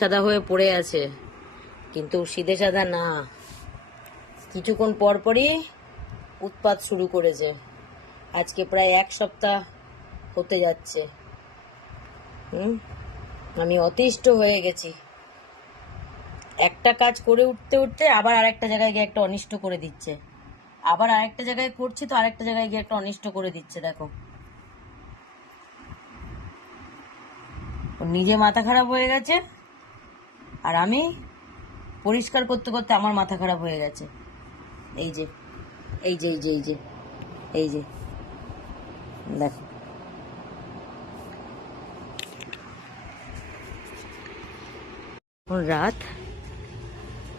সাদা হয়ে পড়ে আছে, কিন্তু সিধে সাদা না। কিছুক্ষণ পর পরই উৎপাত শুরু করেছে। আজকে প্রায় 1 সপ্তাহ হতে যাচ্ছে। আমি অতিষ্ঠ হয়ে গেছি। একটা কাজ করে উঠতে উঠতে আবার আরেকটা জায়গায় গিয়ে একটা অনিষ্ট করে দিচ্ছে, আবার আরেকটা জায়গায় করছি তো আরেকটা জায়গায় গিয়ে একটা অনিষ্ট করে দিচ্ছে। দেখো, নিজে মাথা খারাপ হয়ে গেছে, আর আমি পরিষ্কার করতে করতে আমার মাথা খারাপ হয়ে গেছে। এই যে এই যে এই যে এই যে এই যে দেখো, রাত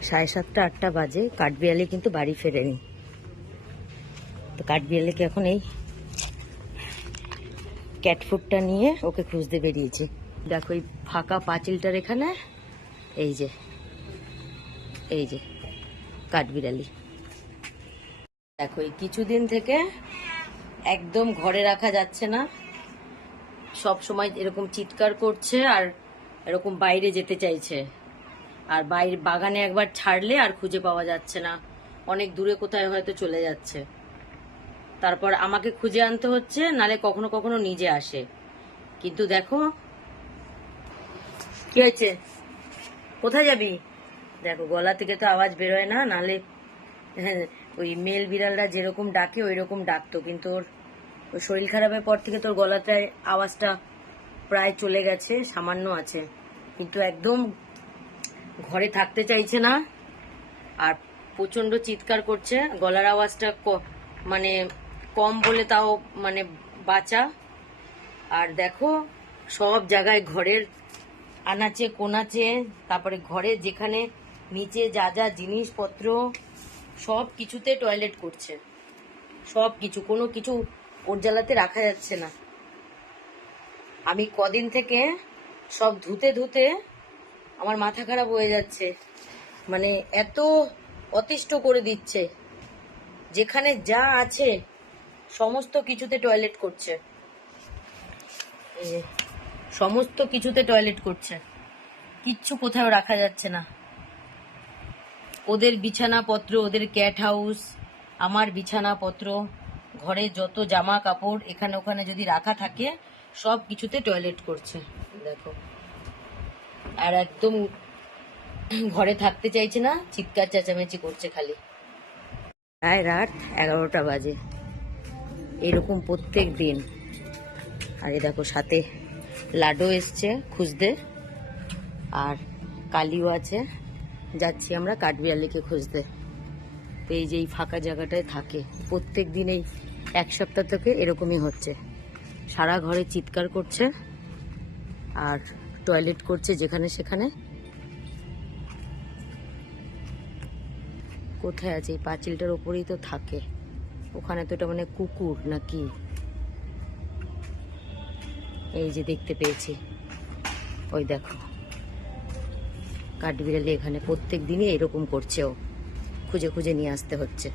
7:30 8টা বাজে। কাঠবিড়ালি কিন্তু বাড়ি ফেরেনি, তো কাঠবিড়ালিকে এখন এই ক্যাট ফুডটা নিয়ে ওকে খুঁজতে বেরিয়েছি। দেখো এই ফাঁকা পাঁচিলটার এখানে এই যে এই যে কাঠবিড়ালি। দেখো এই কিছুদিন থেকে একদম ঘরে রাখা যাচ্ছে না, সব সময় এরকম চিৎকার করছে আর এরকম বাইরে যেতে চাইছে। আর বাইরে বাগানে একবার ছাড়লে আর খুঁজে পাওয়া যাচ্ছে না, অনেক দূরে কোথায় হয়তো চলে যাচ্ছে। তারপর আমাকে খুঁজে আনতে হচ্ছে, নালে কখনো কখনো নিজে আসে। কিন্তু দেখো কি হয়েছে, কোথায় যাবি? দেখো গলা থেকে তো আওয়াজ বেরোয় না, নালে ওই মেল বিড়ালরা যেরকম ডাকে ওই রকম ডাকতো, কিন্তু ওর শরীর খারাপের পর থেকে তোর গলাটায় আওয়াজটা প্রায় চলে গেছে, সামান্য আছে। কিন্তু একদম ঘরে থাকতে চাইছে না, আর প্রচন্ড চিৎকার করছে। গলার আওয়াজটা মানে কম বলে তাও মানে বাঁচা। আর দেখো সব জায়গায় ঘরের আনাচে কোনাচে, তারপরে ঘরে যেখানে নিচে যা যা জিনিসপত্র সব কিছুতে টয়লেট করছে, সব কিছু, কোনো কিছু ওর জ্বালাতে রাখা যাচ্ছে না। আমি কদিন থেকে সব ধুতে ধুতে আমার মাথা খারাপ হয়ে যাচ্ছে, মানে এত অতিষ্ঠ করে দিচ্ছে। যেখানে যা আছে সমস্ত কিছুতে টয়লেট করছে, সমস্ত কিছুতে টয়লেট করছে, কিচ্ছু কোথাও রাখা যাচ্ছে না। ওদের বিছানাপত্র, ওদের ক্যাট হাউস, আমার বিছানাপত্র, ঘরে যত জামা কাপড় এখানে ওখানে যদি রাখা থাকে সব কিছুতে টয়লেট করছে। দেখো, আর একদম ঘরে থাকতে চাইছে না, চিৎকার চেঁচামেচি করছে খালি। প্রায় রাত 11টা বাজে, এরকম প্রত্যেক দিন। আরে দেখো সাথে লাডো এসছে খুঁজতে, আর কালিও আছে। যাচ্ছি আমরা কাঠবিড়ালিকে খুঁজতে। তো এই যে এই ফাঁকা জায়গাটায় থাকে প্রত্যেক দিন, এই 1 সপ্তাহ থেকে এরকমই হচ্ছে। সারা ঘরে চিৎকার করছে আর টয়লেট করছে যেখানে সেখানে। কোথায় আছে? এই পাঁচিলটার ওপরেই তো থাকে, ওখানে তো এটা মানে কুকুর নাকি। এই যে দেখতে পেয়েছি, ওই দেখো কাঠবিড়ালি এখানে প্রত্যেক দিনই এরকম করছে, ও খুঁজে খুঁজে নিয়ে আসতে হচ্ছে।